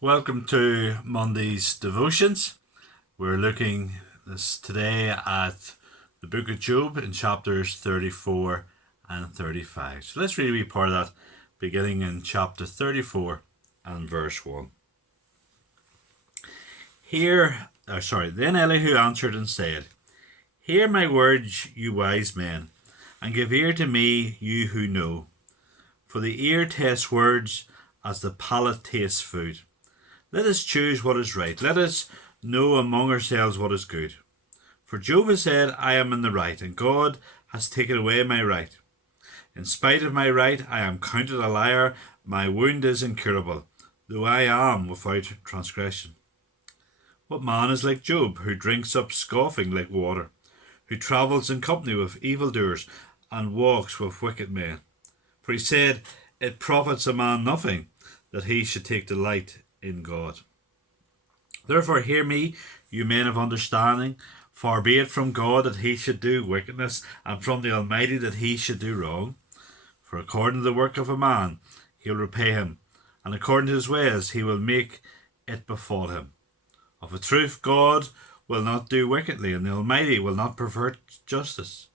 Welcome to Monday's devotions. We're looking this today at the book of Job in chapters 34 and 35. So let's read a wee part of that, beginning in chapter 34 and verse 1. Then Elihu answered and said, Hear my words, you wise men, and give ear to me, you who know. For the ear tastes words as the palate tastes food. Let us choose what is right. Let us know among ourselves what is good. For Job has said, I am in the right, and God has taken away my right. In spite of my right, I am counted a liar. My wound is incurable, though I am without transgression. What man is like Job, who drinks up scoffing like water, who travels in company with evildoers, and walks with wicked men? For he said, It profits a man nothing that he should take delight in God. Therefore hear me, you men of understanding. Far be it from God that he should do wickedness, and from the Almighty that he should do wrong. For according to the work of a man he'll repay him, and according to his ways he will make it befall him. Of a truth God will not do wickedly, and the Almighty will not pervert justice.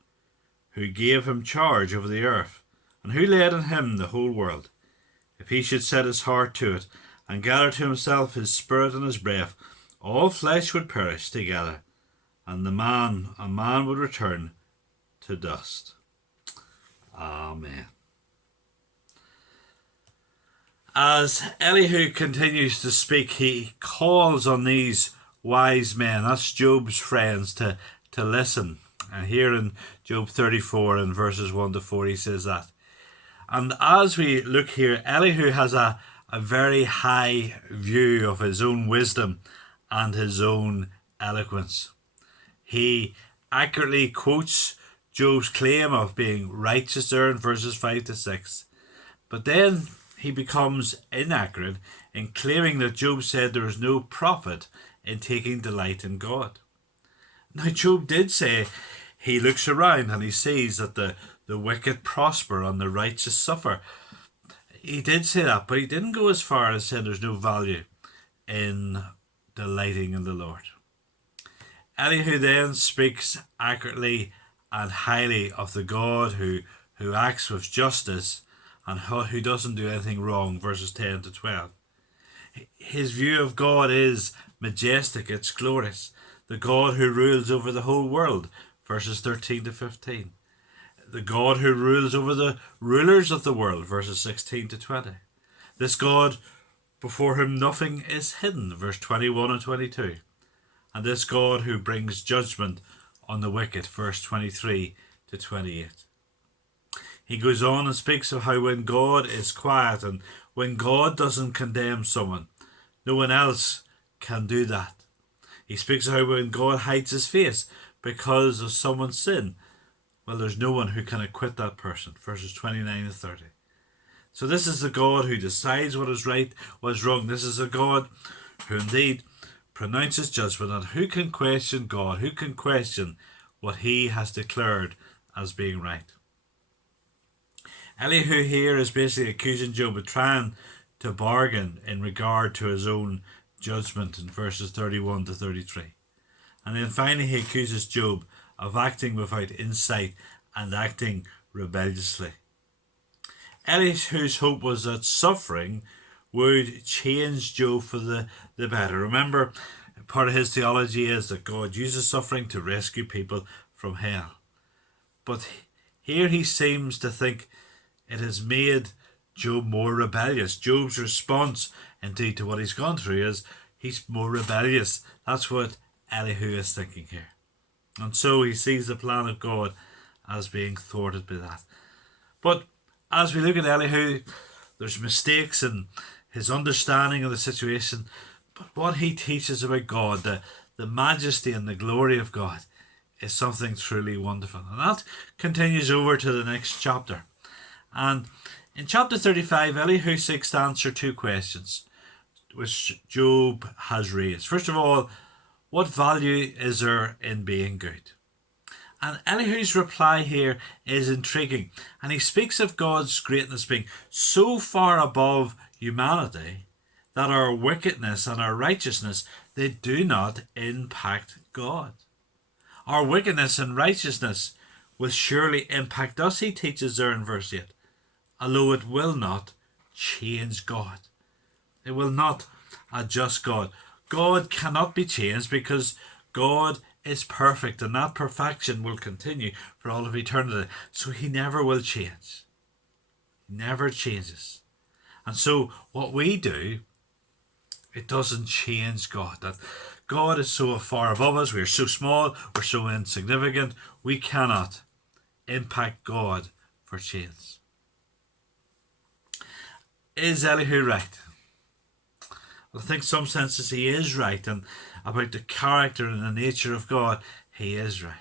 Who gave him charge over the earth, and who laid on him the whole world? If he should set his heart to it, and gather to himself his spirit and his breath, all flesh would perish together, and a man would return to dust. Amen. As Elihu continues to speak, he calls on these wise men, that's Job's friends, to listen. And here in Job 34 and verses 1 to 4 he says that. And as we look here, Elihu has a very high view of his own wisdom and his own eloquence. He accurately quotes Job's claim of being righteous there in verses 5 to 6. But then he becomes inaccurate in claiming that Job said there is no profit in taking delight in God. Now, Job did say he looks around and he sees that the wicked prosper and the righteous suffer. He did say that, but he didn't go as far as saying there's no value in delighting in the Lord. Elihu then speaks accurately and highly of the God who acts with justice and who doesn't do anything wrong, verses 10 to 12. His view of God is majestic, it's glorious. The God who rules over the whole world, verses 13 to 15. The God who rules over the rulers of the world, verses 16 to 20. This God before whom nothing is hidden, verse 21 and 22. And this God who brings judgment on the wicked, verse 23 to 28. He goes on and speaks of how when God is quiet and when God doesn't condemn someone, no one else can do that. He speaks of how when God hides his face because of someone's sin, well, there's no one who can acquit that person, verses 29 and 30. So this is the God who decides what is right, what is wrong. This is a God who indeed pronounces judgment. And who can question God? Who can question what he has declared as being right? Elihu here is basically accusing Job of trying to bargain in regard to his own judgment in verses 31 to 33. And then finally he accuses Job of acting without insight and acting rebelliously. Elihu's hope was that suffering would change Job for the better. Remember, part of his theology is that God uses suffering to rescue people from hell. But here he seems to think it has made Job more rebellious. Job's response, indeed, to what he's gone through is he's more rebellious. That's what Elihu is thinking here. And so he sees the plan of God as being thwarted by that. But as we look at Elihu, there's mistakes in his understanding of the situation. But what he teaches about God, the majesty and the glory of God, is something truly wonderful. And that continues over to the next chapter. And in chapter 35, Elihu seeks to answer two questions which Job has raised. First of all, what value is there in being good? And Elihu's reply here is intriguing. And he speaks of God's greatness being so far above humanity that our wickedness and our righteousness, they do not impact God. Our wickedness and righteousness will surely impact us, he teaches there in verse 8, although it will not change God. It will not adjust God. God cannot be changed because God is perfect, and that perfection will continue for all of eternity. So he never will change. He never changes. And so what we do, it doesn't change God. That God is so far above us, we're so small, we're so insignificant, we cannot impact God for change. Is Elihu right? I think some senses he is right, and about the character and the nature of God, he is right.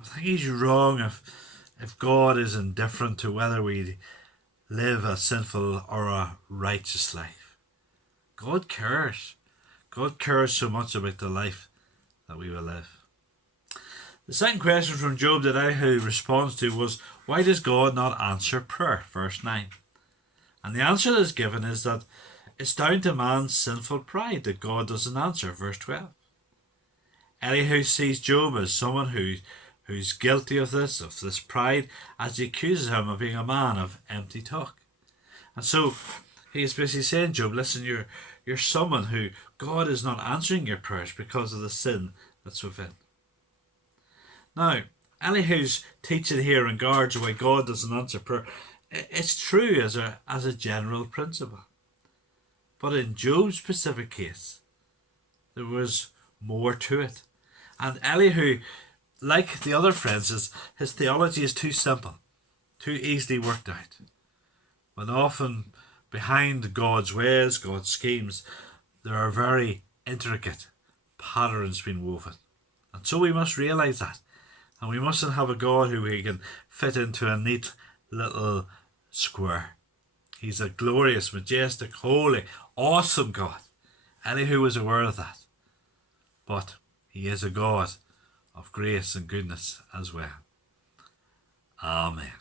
I think he's wrong if God is indifferent to whether we live a sinful or a righteous life. God cares. God cares so much about the life that we will live. The second question from Job that Elihu responds to was, why does God not answer prayer? Verse 9. And the answer that is given is that it's down to man's sinful pride that God doesn't answer. Verse 12. Elihu sees Job as someone who's guilty of this pride, as he accuses him of being a man of empty talk. And so he is basically saying, Job, listen, you're someone who God is not answering your prayers because of the sin that's within. Now, Elihu's teaching here regards why God doesn't answer prayer. It's true as a general principle. But in Job's specific case, there was more to it. And Elihu, like the other friends, his theology is too simple, too easily worked out. When often behind God's ways, God's schemes, there are very intricate patterns being woven. And so we must realise that. And we mustn't have a God who we can fit into a neat little square. He's a glorious, majestic, holy, awesome God. Elihu was aware of that. But he is a God of grace and goodness as well. Amen.